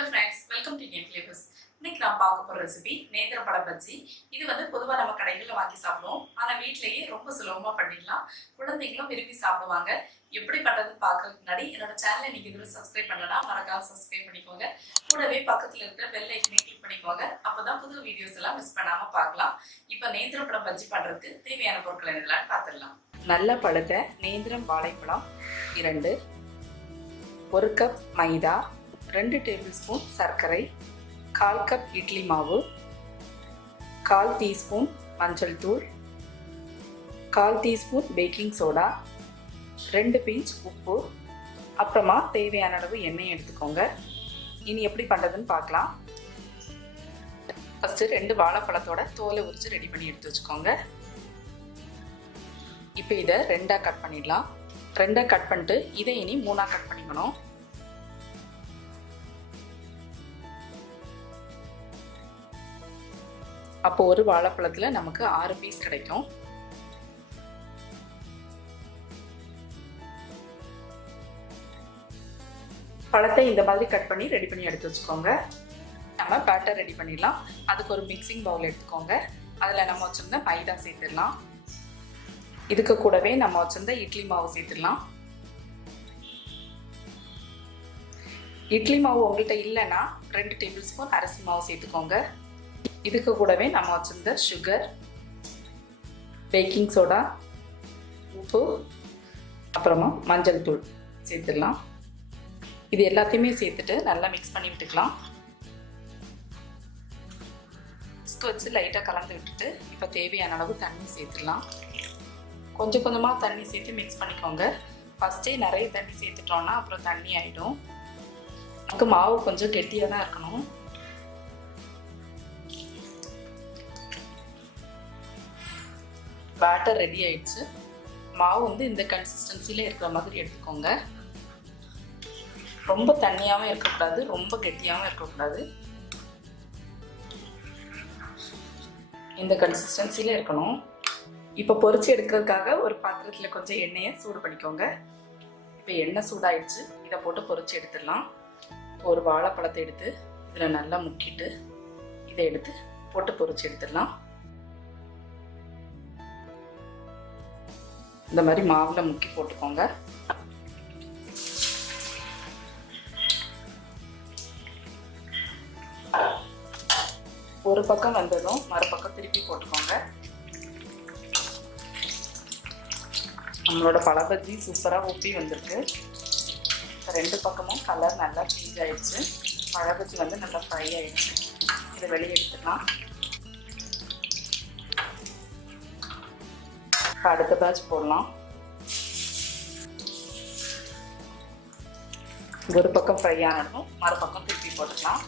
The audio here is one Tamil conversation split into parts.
Hello friends, welcome to Flavours. இன்னைக்கு நான் பார்க்க போற ரெசிபி நேந்திர பழ பஜ்ஜி. இது வந்து பொதுவா நம்ம கடைகளில் வாங்கி சாப்பிடுவோம். ஆனா வீட்லயே ரொம்ப சுலபமா பண்ணிடலாம். குழந்தைகளும் விரும்பி சாப்பிடுவாங்க. எப்படி பண்றதுன்னு பார்க்கறதுக்கு முன்னாடி என்னோட சேனலை நீங்க இதுவரை சப்ஸ்கிரைப் பண்ணலனா மறக்காம சப்ஸ்கிரைப் பண்ணிக்கோங்க. கூடவே பக்கத்துல இருக்கிற பெல் ஐகானை கிளிக் பண்ணிக்கோங்க. அப்பதான் புது வீடியோஸ் எல்லாம் மிஸ் பண்ணாம பார்க்கலாம். இப்போ நேந்திர பழ பஜ்ஜி பண்றதுக்கு தேவையான பொருட்கள் என்னெல்லாம் பார்த்துடலாம். நல்ல பழுத்த நேந்திரம் வாழைப்பழம் 2, 1 கப் மைதா, 2 டேபிள்ஸ்பூன் சர்க்கரை, 1/4 கப் இட்லி மாவு, 1/4 டீஸ்பூன் மஞ்சள் தூள், 1/4 டீஸ்பூன் பேக்கிங் சோடா, 2 பிஞ்ச் உப்பு, அப்புறமா தேவையான அளவு எண்ணெய் எடுத்துக்கோங்க. இனி எப்படி பண்ணுறதுன்னு பார்க்கலாம். ஃபஸ்ட்டு 2 வாழைப்பழத்தோட தோலை உரித்து ரெடி பண்ணி எடுத்து வச்சுக்கோங்க. இப்போ இதை 2ஆக கட் பண்ணிடலாம். 2ஆக கட் பண்ணிட்டு இதை இனி 3ஆக கட் பண்ணிக்கணும். அப்போ ஒரு வாழைப்பழத்தில் நமக்கு 6 பீஸ் கிடைக்கும். பழத்தை இந்த மாதிரி கட் பண்ணி ரெடி பண்ணி எடுத்து வச்சுக்கோங்க. நம்ம பேட்டர் ரெடி பண்ணிடலாம். அதுக்கு ஒரு மிக்சிங் பவுல் எடுத்துக்கோங்க. அதில் நம்ம வச்சுருந்த மைதா சேர்த்துடலாம். இதுக்கு கூடவே நம்ம வச்சுருந்த இட்லி மாவு சேர்த்துடலாம். இட்லி மாவு உங்கள்கிட்ட இல்லைன்னா 2 டேபிள் ஸ்பூன் அரிசி மாவு சேர்த்துக்கோங்க. இதுக்கு கூடவே நம்ம வச்சிருந்த சுகர், பேக்கிங் சோடா, உப்பு, அப்புறமா மஞ்சள் தூள் சேர்த்துடலாம். இது எல்லாத்தையுமே சேர்த்துட்டு நல்லா மிக்ஸ் பண்ணி விட்டுக்கலாம். மிக்ஸ் வச்சு லைட்டாக கலந்து விட்டுட்டு இப்போ தேவையான அளவு தண்ணி சேர்த்துடலாம். கொஞ்சம் கொஞ்சமாக தண்ணி சேர்த்து மிக்ஸ் பண்ணிக்கோங்க. ஃபஸ்ட்டே நிறைய தண்ணி சேர்த்துட்டோன்னா அப்புறம் தண்ணி ஆகிடும். நமக்கு மாவு கொஞ்சம் கெட்டியாக தான் இருக்கணும். பேட்டர் ரெடி ஆயிடுச்சு. மாவு வந்து இந்த கன்சிஸ்டன்சியில் இருக்கிற மாதிரி எடுத்துக்கோங்க. ரொம்ப தண்ணியாகவும் இருக்கக்கூடாது, ரொம்ப கெட்டியாகவும் இருக்கக்கூடாது. இந்த கன்சிஸ்டன்சியில் இருக்கணும். இப்போ பொரிச்சு எடுக்கிறதுக்காக ஒரு பாத்திரத்தில் கொஞ்சம் எண்ணெயை சூடு பண்ணிக்கோங்க. இப்போ எண்ணெய் சூடாயிடுச்சு. இதை போட்டு பொரிச்சு எடுத்துடலாம். ஒரு வாழைப்பழத்தை எடுத்து இதில் நல்லா முக்கிட்டு இதை எடுத்து போட்டு பொரிச்சு எடுத்துடலாம். இந்த மாதிரி மாவில் முக்கி போட்டுக்கோங்க. ஒரு பக்கம் வந்ததும் மறுபக்கம் திருப்பி போட்டுக்கோங்க. நம்மளோட பழ பஜ்ஜி சூப்பராக ஊற்றி வந்திருக்கு. 2 பக்கமும் கலர் நல்லா சேஞ்ச் ஆயிடுச்சு. பழ பஜ்ஜி வந்து நல்லா ஃப்ரை ஆயிடுச்சு. இதை வெளியே எடுத்துக்கலாம். அடுத்த பேட்ச் போடலாம். ஒரு பக்கம் ஃப்ரை ஆனதும் மறுபக்கம் திருப்பி போட்டுக்கலாம்.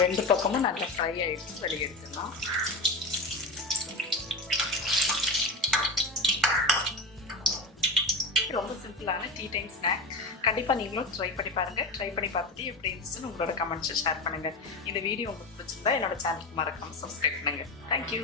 ரெண்டு பக்கமும் நல்லா ஃப்ரை ஆகிடுச்சு. வெளியே எடுத்துடலாம். ரொம்ப சிம்பிளான டீ டைம் ஸ்நாக். கண்டிப்பாக நீங்களும் ட்ரை பண்ணி பாருங்கள். ட்ரை பண்ணி பார்த்துட்டு எப்படி இருந்துச்சுன்னு உங்களோட கமெண்ட்ஸை ஷேர் பண்ணுங்கள். இந்த வீடியோ உங்களுக்கு பிடிச்சிருந்தா என்னோட சேனலுக்கு மறக்காமல் சப்ஸ்கிரைப் பண்ணுங்கள். தேங்க்யூ.